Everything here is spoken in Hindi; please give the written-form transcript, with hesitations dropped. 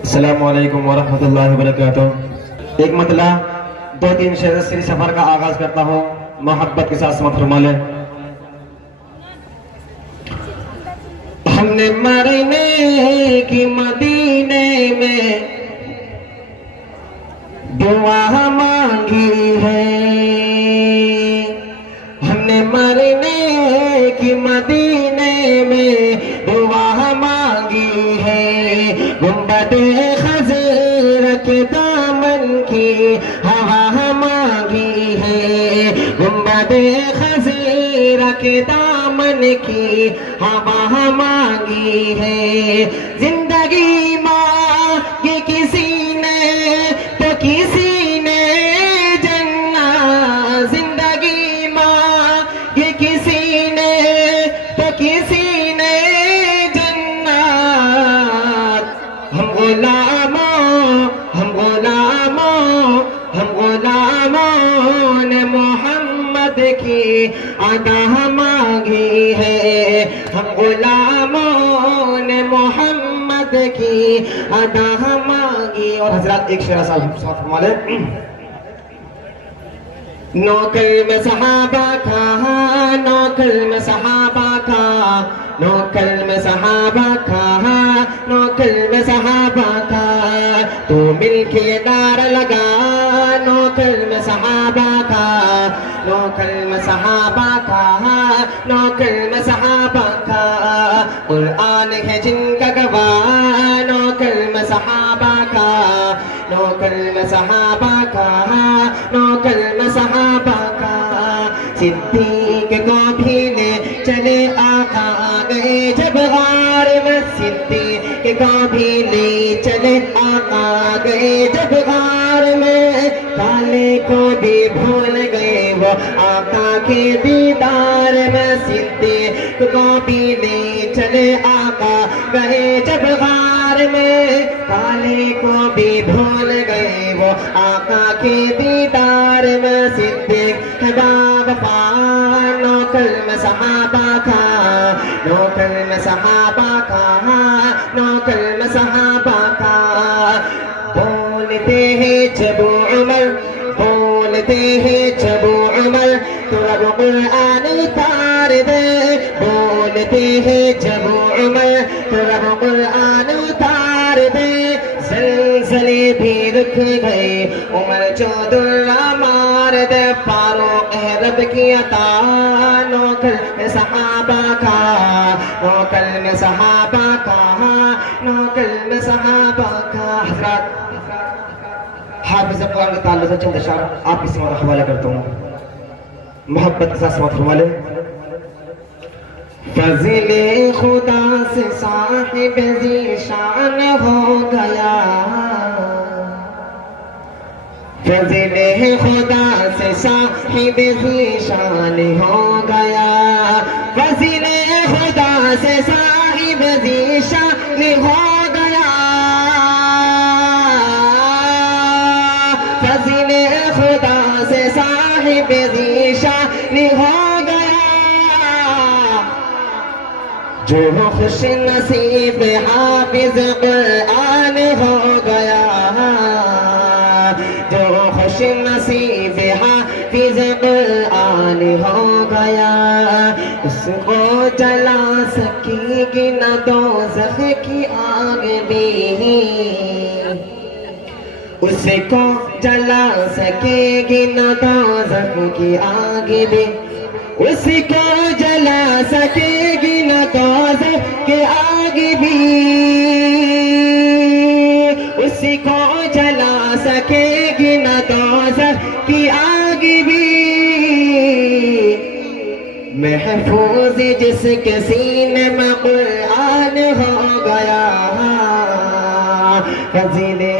अस्सलामु अलैकुम वरहमतुल्लाहि वबरकातुह। एक मतला दो तीन शेर से सफर का आगाज करता हूँ, मोहब्बत के साथ समझ फरमा ले। हमने मरने की मदीने में दुआ मांगी है, हमने मरने की मदीने में दुआ मांगी है। गुंबदे खज़र के दामन की हवा मांगी है, गुंबदे खज़र के दामन की हवा मांगी है। जिंदगी मांगी किसी ने तो किसी ने जन्नत, जिंदगी मांगी किसी ने तो किसी ने जन्नत। हम गुलामों ने मोहम्मद की अता मांगी है, हम गुलामों ने मोहम्मद की अता मांगी। और हजरत एक शेर साथ फरमा ले। नौकर में सहाबा का, नौकर में सहाबा का, नौकर में सहाबा का, नौकर में सहाबा का, तू मिलके नारा लगा। नौकर में सहाबा का, नौकर में सहाबा का, नौकर में सहाबा का, कुरान है जिनका गवाह। नौकर में सहाबा का, नौकर में सहाबा का, नौकर में सहाबा का, सिद्दीक को भी ले चले आका गए जब गार में, सिद्दीक को भी ले चले आका गए जब गार में। काले को भी भूल गए वो आका के दीदार में, सिद्दीक को भी ले चले आका गए जब गार में। काले को भी भूल गए वो आका के दीदार में, सिद्दीक है बावफा। नौकर में सहाबा का, नौकर में सहाबा का, नौकर में सहाबा का, बोलते हैं जब उमर, बोलते हैं जब उमर तो अब कुरान उतार दे, बोलते हैं जब उमर तो अब कुरान उतार दे। जलजले भी रुक गए, उमर चौदुर्रा मार दे, फारूक है रब की अता। नौकर में सहाबा का, नौकर में सहाबा का, नौकर में सहाबा का। हजरत हाफिज़ कुरान के ताल्लुक से चंद अशआर आप इस हवाले करता हूँ, मोहब्बत के साथ समाअत फरमा ले। फज़िले खुदा से साहिब ज़ीशान हो गया, फज़िले खुदा से साहिब ज़ीशान हो गया, फज़िले खुदा से साहिब ज़ीशान हो गया, फज़िले खुदा से साहिब ज़ीशान हो गया। जो खुश नसीब हाफिज कुरान हो गया, जो खुश नसीब हाफिज कुरान हो गया। उसको जला सकेगी न दोज़ख की आग भी, उसको जला सकेगी न दोज़ख की आग भी, उसको जला सकेगी न दोज़ख की आग भी, उसको जला सकेगी न दोज़ख की आग भी। महफूज जिसके सीने में कुरान हो गया, फज़िले